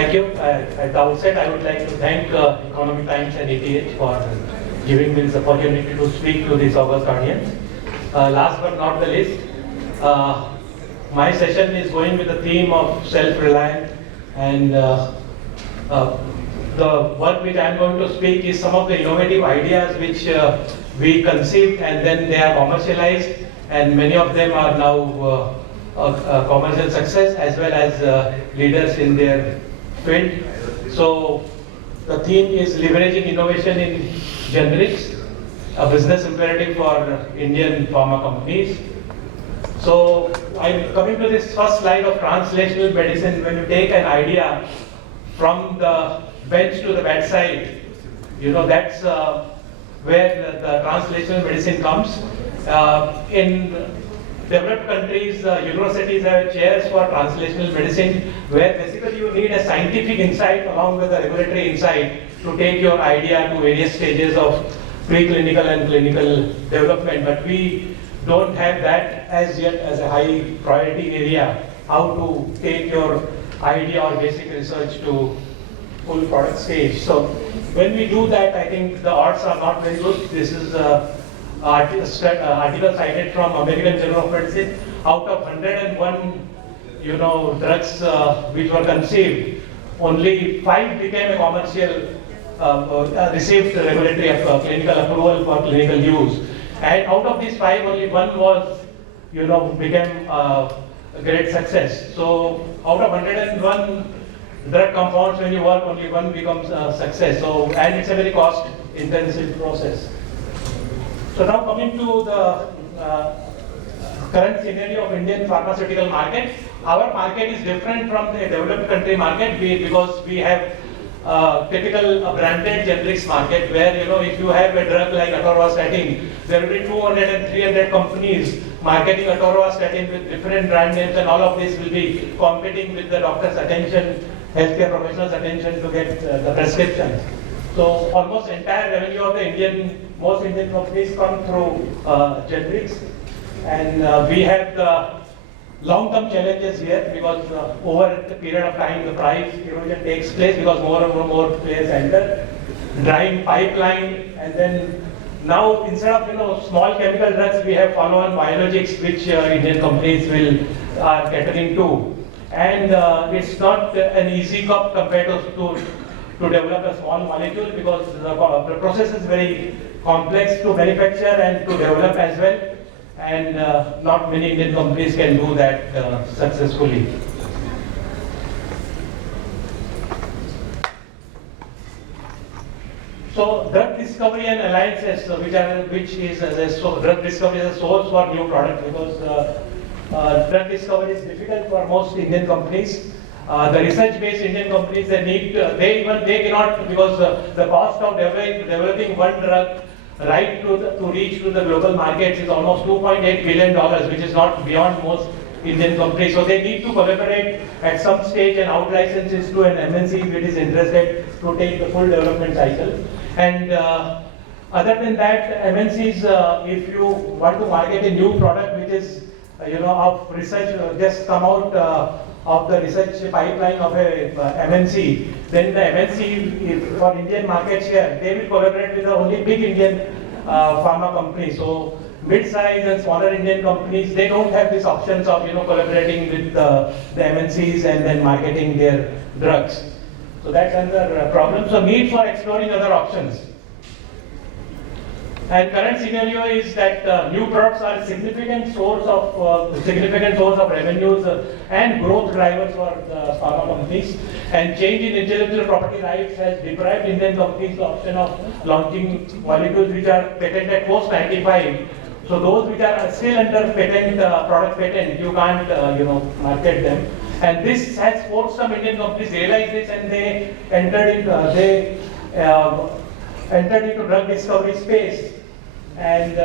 Thank you. At the outset, I would like to thank Economic Times and ETH for giving me this opportunity to speak to this august audience. Last but not the least, my session is going with the theme of self-reliant, and the work which I am going to speak is some of the innovative ideas which we conceived and then they are commercialized, and many of them are now commercial success as well as leaders in their field. So the theme is leveraging innovation in generics, a business imperative for Indian pharma companies. So I'm coming to this first slide of translational medicine. When you take an idea from the bench to the bedside, you know, that's where the translational medicine comes. In developed countries, universities have chairs for translational medicine, where basically you need a scientific insight along with a regulatory insight to take your idea to various stages of preclinical and clinical development. But we don't have that as yet as a high priority area, how to take your idea or basic research to full product stage. So when we do that, I think the odds are not very good. This is article cited from American Journal of Medicine. Out of 101, drugs which were conceived, only 5 became a commercial, received regulatory clinical approval for clinical use. And out of these 5, only 1 was, became a great success. So out of 101 drug compounds, when you work, only 1 becomes a success. So, and it's a very cost-intensive process. So now coming to the current scenario of Indian pharmaceutical market. Our market is different from the developed country market because we have typical branded generics market, where if you have a drug like atorvastatin, there will be 200 and 300 companies marketing atorvastatin with different brand names, and all of this will be competing with the doctor's attention, healthcare professionals' attention to get the prescriptions. So almost entire revenue of the most Indian companies come through generics, and we have the long-term challenges here because over a period of time the price erosion takes place because more and more players enter, drying pipeline, and then now instead of small chemical drugs, we have follow-on biologics which Indian companies are catering to, and it's not an easy cup compared to develop a small molecule because the process is very complex to manufacture and to develop as well, and not many Indian companies can do that successfully. So drug discovery and alliances, which is drug discovery is a source for new product, because drug discovery is difficult for most Indian companies. The research-based Indian companies, they cannot, because the cost of developing one drug right to reach to the global markets is almost $2.8 billion, which is not beyond most Indian companies. So they need to collaborate at some stage and out-license this to an MNC which is interested to take the full development cycle. And other than that, MNCs, if you want to market a new product which is of research just come out of the research pipeline of a MNC, then the MNC for Indian markets here, they will collaborate with the only big Indian pharma companies. So mid-size and smaller Indian companies, they don't have these options of collaborating with the MNCs and then marketing their drugs. So that's another problem. So need for exploring other options. And current scenario is that new products are a significant source of revenues and growth drivers for the pharma companies. And change in intellectual property rights has deprived Indian companies the option of launching molecules which are patented post 95. So those which are still under product patent, you can't market them. And this has forced some Indian companies realize this, and they entered into drug discovery space. And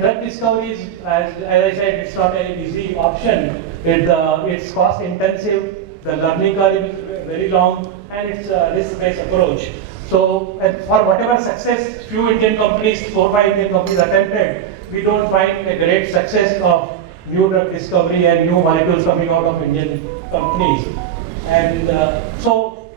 drug discovery is, as I said, it's not an easy option. It's cost intensive, the learning curve is very long, and it's a risk-based approach. So for whatever success few Indian companies, 4-5 Indian companies attempted, we don't find a great success of new drug discovery and new molecules coming out of Indian companies. And so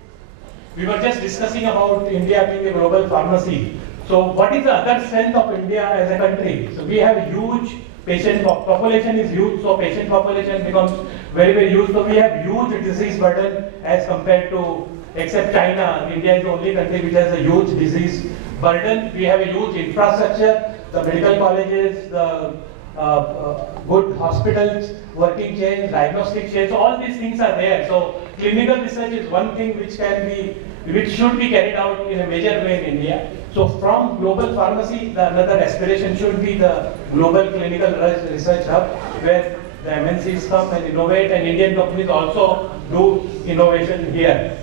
we were just discussing about India being a global pharmacy. So what is the other strength of India as a country? So we have huge patient population is huge, so patient population becomes very, very huge. So we have huge disease burden as compared to, except China, India is the only country which has a huge disease burden. We have a huge infrastructure, the medical colleges, the good hospitals, working chains, diagnostic chains, so all these things are there. So clinical research is one thing which should be carried out in a major way in India. So from global pharmacy, another aspiration should be the global clinical research hub, where the MNCs come and innovate, and Indian companies also do innovation here.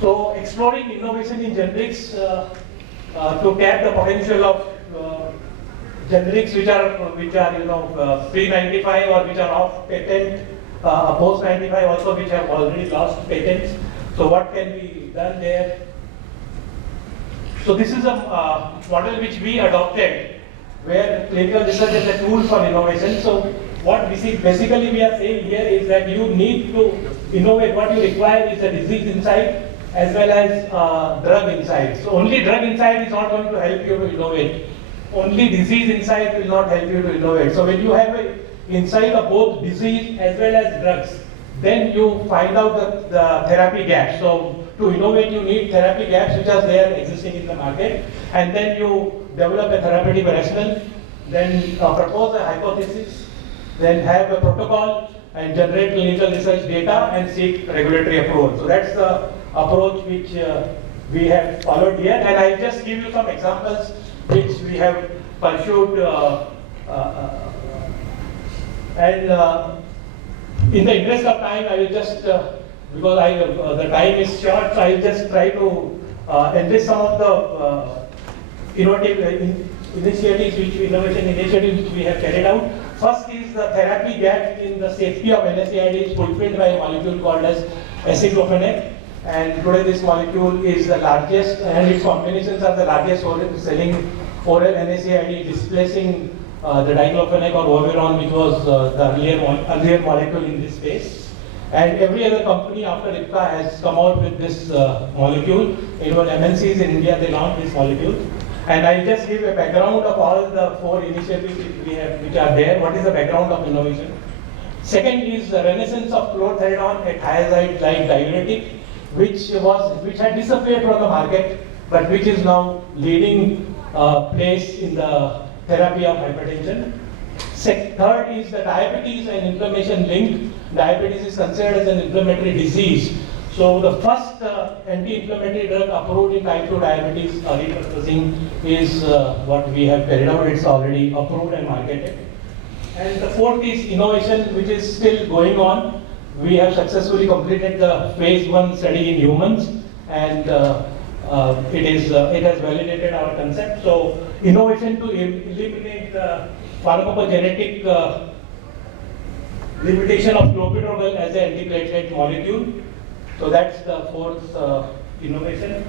So exploring innovation in generics to tap the potential of generics which are pre-95 or which are off patent, post-95 also which have already lost patents. So what can be done there? So this is a model which we adopted, where clinical research is a tool for innovation. So what we see, basically we are saying here is that you need to innovate. What you require is a disease insight as well as drug insight. So only drug insight is not going to help you to innovate. Only disease insight will not help you to innovate. So when you have an insight of both disease as well as drugs, then you find out the therapy gaps. So to innovate, you need therapy gaps which are there existing in the market, and then you develop a therapeutic rationale, then propose a hypothesis, then have a protocol and generate clinical research data and seek regulatory approval. So that's the approach which we have followed here, and I'll just give you some examples which we have pursued. In the interest of time, I will just, because the time is short, so I will just try to enlist some of the innovative initiatives, innovation initiatives which we have carried out. First is the therapy gap in the safety of NSAID is fulfilled by a molecule called as aceclofenac. And today this molecule is the largest, and its combinations are the largest selling oral NSAID, displacing the diclofenac or Voveron, which was the earlier molecule in this space. And every other company after Ipca has come out with this molecule. Even MNCs in India, they launched this molecule. And I'll just give a background of all the 4 initiatives we have, which are there. What is the background of innovation? Second is the renaissance of chlorthalidone, a thiazide-like diuretic, which had disappeared from the market, but which is now leading place in the therapy of hypertension. Third is the diabetes and inflammation link. Diabetes is considered as an inflammatory disease. So the first anti-inflammatory drug approved in type 2 diabetes, repurposing, is what we have carried out. It's already approved and marketed. And the fourth is innovation, which is still going on. We have successfully completed the phase 1 study in humans, and it has validated our concept. So innovation to eliminate the pharmacogenetic limitation of Clopidogrel as an antiplatelet molecule. So that's the fourth innovation.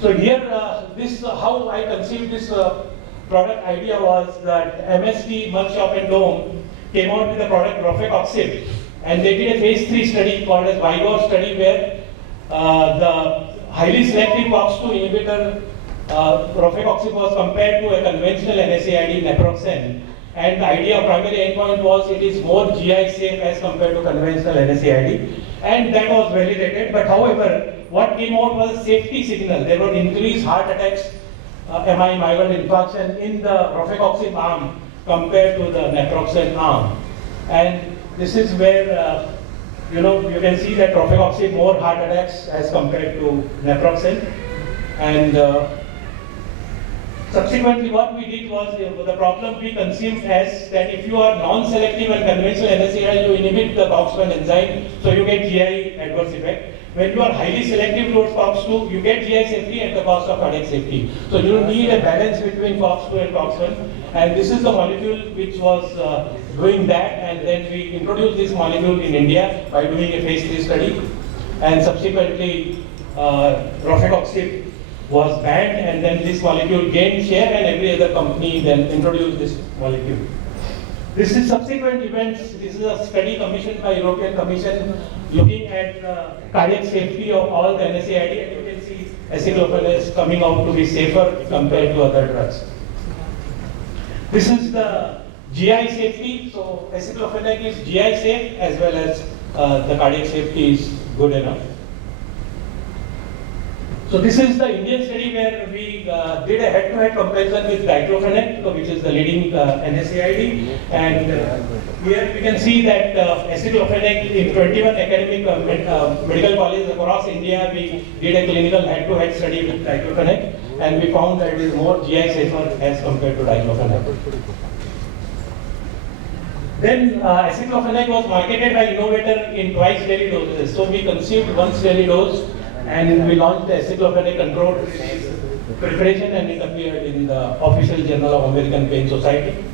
So here, how I conceived this product idea was that MSD, Merck Shop and Dome, came out with the product Rofecoxib, and they did a phase 3 study called as Vigor study, where the highly selective COX-2 inhibitor Rofecoxib was compared to a conventional NSAID, naproxen, and the idea of primary endpoint was it is more GI safe as compared to conventional NSAID, and that was validated. But however, what came out was a safety signal. There were increased heart attacks, MI, myocardial infarction in the Rofecoxib arm compared to the naproxen arm. And this is where you can see that Rofecoxib more heart attacks as compared to naproxen. And subsequently, what we did was the problem we conceived as that if you are non-selective and conventional NSAID, you inhibit the COX-1 enzyme, so you get GI adverse effect. When you are highly selective towards COX-2, you get GI safety at the cost of cardiac safety. So you need a balance between COX-2 and COX-1. And this is the molecule which was doing that. And then we introduced this molecule in India by doing a phase 3 study. And subsequently, Rofecoxib was banned, and then this molecule gained share, and every other company then introduced this molecule. This is subsequent events. This is a study commissioned by European Commission looking at cardiac safety of all the NSAID, and you can see aceclophenol is coming out to be safer compared to other drugs. This is the GI safety. So aceclophenol is GI safe as well as the cardiac safety is good enough. So this is the Indian study where we did a head-to-head comparison with diclofenac, which is the leading NSAID, and here we can see that aceclophenol in 21 academic medical colleges across India, we did a clinical head-to-head study with diclofenac, and we found that it is more GI safer as compared to diclofenac. Then aceclophenol was marketed by innovator in twice daily doses. So we conceived once daily dose, and we launched the aceclophenol controlled release preparation, and it appeared in the official Journal of American Pain Society.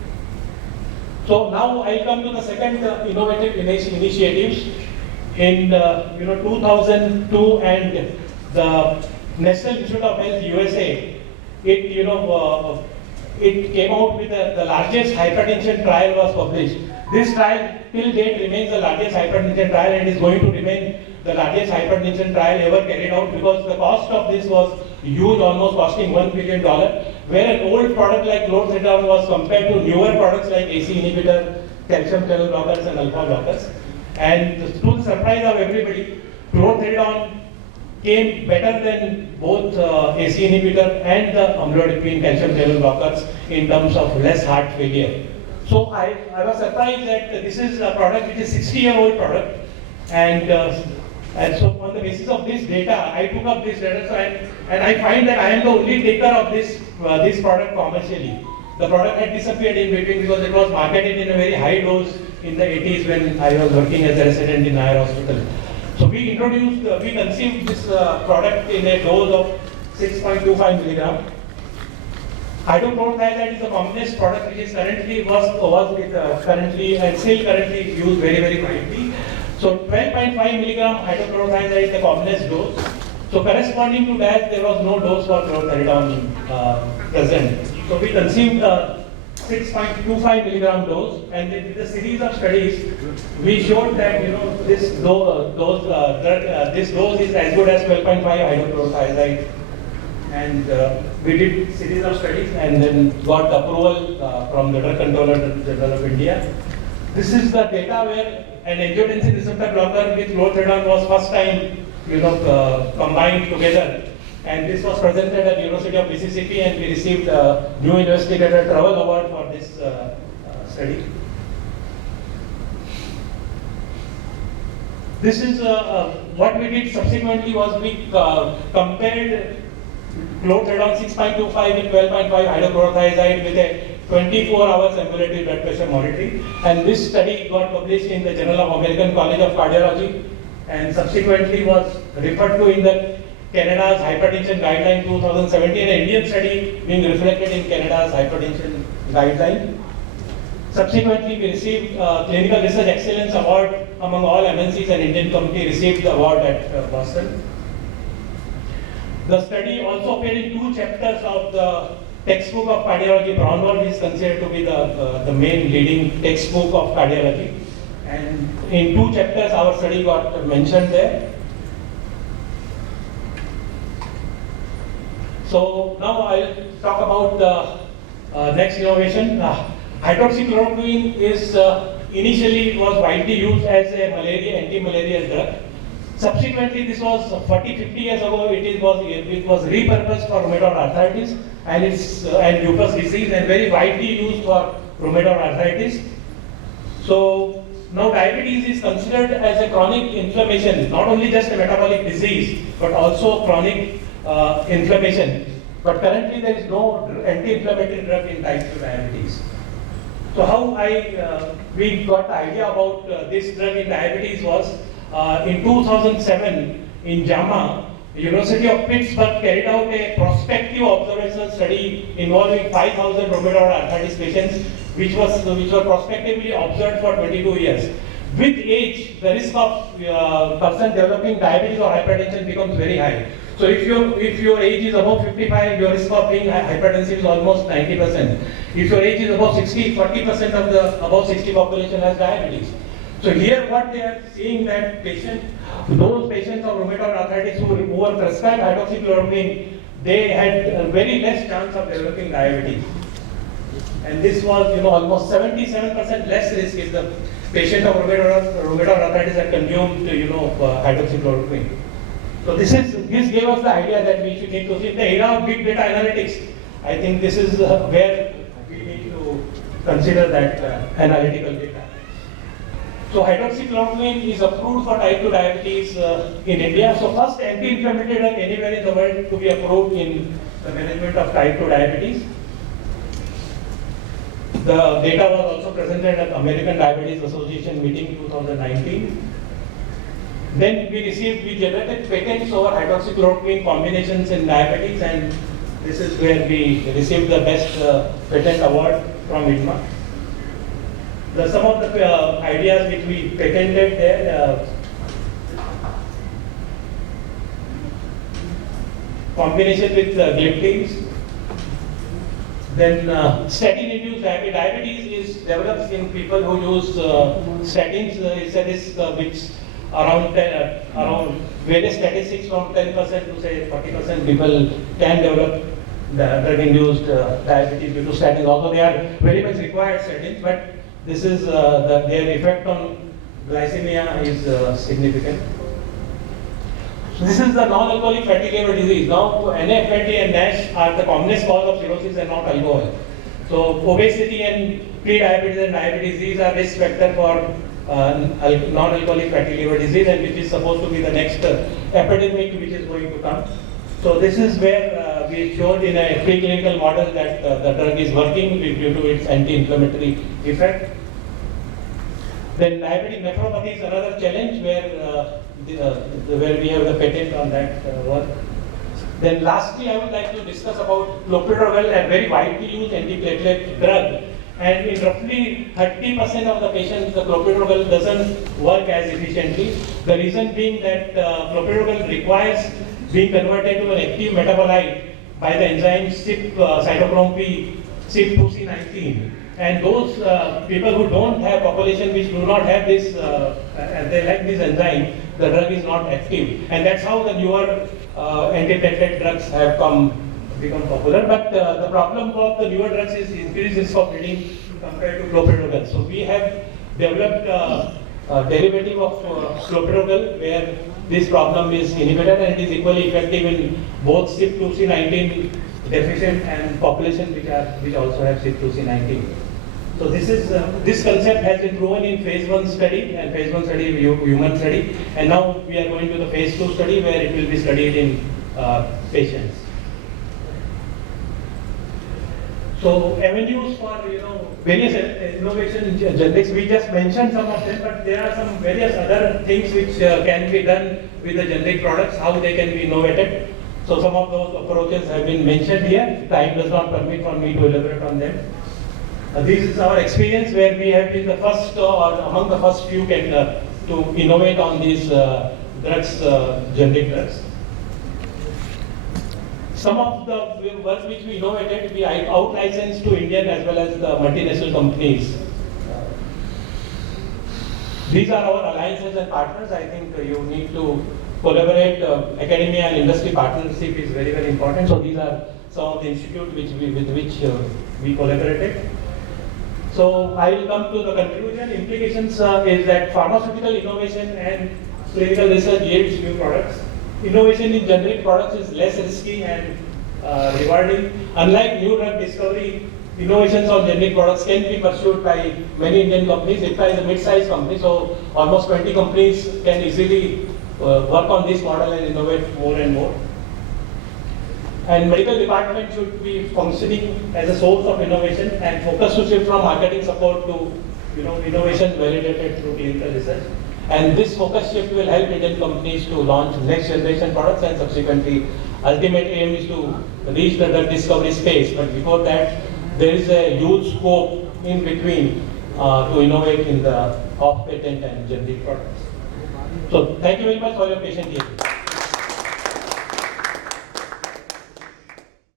So now I'll come to the second innovative initiatives. In 2002, and the National Institute of Health USA, it came out with the largest hypertension trial was published. This trial till date remains the largest hypertension trial and is going to remain the largest hypertension trial ever carried out, because the cost of this was huge, almost costing $1 billion, where an old product like clopidogrel was compared to newer products like AC inhibitor, calcium channel blockers and alpha blockers. And to the surprise of everybody, clopidogrel came better than both AC inhibitor and the amlodipine calcium channel blockers in terms of less heart failure. So I was surprised that this is a product which is 60-year-old product, and so on the basis of this data, I took up this data, and I find that I am the only taker of this product commercially. The product had disappeared in between because it was marketed in a very high dose in the 80s when I was working as a resident in our hospital. So we conceived this product in a dose of 6.25 milligram. Hydrochlorothiazide is the commonest product which is currently currently and still currently used very, very widely. So 12.5 milligram hydrochlorothiazide is the commonest dose. So corresponding to that, there was no dose for chlorothiazide present. So we conceived a 6.25 milligram dose, and in the series of studies, we showed that this dose is as good as 12.5 hydrochlorothiazide. And we did series of studies and then got approval from the Drug Controller General of India. This is the data where an angiotensin receptor blocker with clopidogrel was first time combined together, and this was presented at University of Mississippi, and we received a New Investigator Travel Award for this study. This is what we did subsequently was we compared clopidogrel 6.25 with 12.5 hydrochlorothiazide with a 24 hours ambulatory blood pressure monitoring, and this study got published in the Journal of American College of Cardiology and subsequently was referred to in the Canada's Hypertension Guideline 2017, an Indian study being reflected in Canada's Hypertension Guideline. Subsequently, we received Clinical Research Excellence Award among all MNCs, and Indian company received the award at Boston. The study also appeared in 2 chapters of the textbook of cardiology. Brownwald is considered to be the main leading textbook of cardiology. And in 2 chapters, our study got mentioned there. So now I'll talk about the next innovation. Hydroxychloroquine is initially was widely used as a anti-malarial drug. Subsequently, this was 40-50 years ago. It was repurposed for rheumatoid arthritis and lupus disease, and very widely used for rheumatoid arthritis. So now diabetes is considered as a chronic inflammation, not only just a metabolic disease, but also chronic inflammation. But currently there is no anti-inflammatory drug in type 2 diabetes. So how we got the idea about this drug in diabetes was in 2007 in JAMA, University of Pittsburgh carried out a prospective observational study involving 5,000 rheumatoid arthritis patients, which were prospectively observed for 22 years. With age, the risk of person developing diabetes or hypertension becomes very high. So if your age is above 55, your risk of being hypertensive is almost 90%. If your age is above 60, 40% of the above 60 population has diabetes. So here what they are seeing that those patients of rheumatoid arthritis who were prescribed hydroxychloroquine, they had a very less chance of developing diabetes. And this was, almost 77% less risk if the patient of rheumatoid arthritis had consumed, hydroxychloroquine. So this gave us the idea that we should need to see in the era of big data analytics. I think this is where we need to consider that analytical data. So hydroxychloroquine is approved for type 2 diabetes in India. So first anti-inflammatory drug anywhere in the world to be approved in the management of type 2 diabetes. The data was also presented at American Diabetes Association meeting 2019. Then we generated patents over hydroxychloroquine combinations in diabetes, and this is where we received the best patent award from Ipca. Some of the ideas which we patented there, combination with gliptins. Then statin-induced diabetes is developed in people who use statins. It's a risk which around various statistics from 10% to say 40% people can develop the drug-induced diabetes due to statins. Although they are very much required statins, but this is their effect on glycemia is significant. So this is the non-alcoholic fatty liver disease. Now, NAFLD and NASH are the commonest cause of cirrhosis and not alcohol. So obesity and pre-diabetes and diabetes, these are risk factor for non-alcoholic fatty liver disease, and which is supposed to be the next epidemic which is going to come. So this is where we showed in a preclinical model that the drug is working due to its anti-inflammatory effect. Then diabetic nephropathy is another challenge where we have the patent on that work. Then lastly, I would like to discuss about Clopidogrel, a very widely used antiplatelet drug. And in roughly 30% of the patients, the Clopidogrel doesn't work as efficiently. The reason being that Clopidogrel requires being converted to an active metabolite by the enzyme cytochrome P, CYP2C19. And those people who don't have population which do not have this, they lack this enzyme, the drug is not active. And that's how the newer antiplatelet drugs have become popular. But the problem of the newer drugs is increased risk of bleeding compared to Clopidogrel. So we have developed a derivative of Clopidogrel where this problem is inhibited and it is equally effective in both CYP2C19 deficient and population which also have CYP2C19. So this concept has been proven in phase 1 study and phase 1 study human study, and now we are going to the phase 2 study where it will be studied in patients. So avenues for various innovation generics, we just mentioned some of them, but there are some various other things which can be done with the generic products, how they can be innovated. So some of those approaches have been mentioned here. Time does not permit for me to elaborate on them. This is our experience where we have been the first or among the first few to innovate on these drugs, generic drugs. Some of the work which we innovated, we out-licensed to Indian as well as the multinational companies. These are our alliances and partners. I think you need to collaborate. Academia and industry partnership is very, very important. So these are some of the institutes with which we collaborated. So I will come to the conclusion. Implications is that pharmaceutical innovation and clinical research yields new products. Innovation in generic products is less risky and rewarding. Unlike new drug discovery, innovations on generic products can be pursued by many Indian companies. Ipca is a mid-sized company, so almost 20 companies can easily work on this model and innovate more and more. And medical department should be functioning as a source of innovation and focus to shift from marketing support to innovation validated through clinical research. And this focus shift will help Indian companies to launch next generation products, and subsequently ultimate aim is to reach the drug discovery space. But before that, there is a huge scope in between to innovate in the off-patent and generic products. So thank you very much for your patient hearing.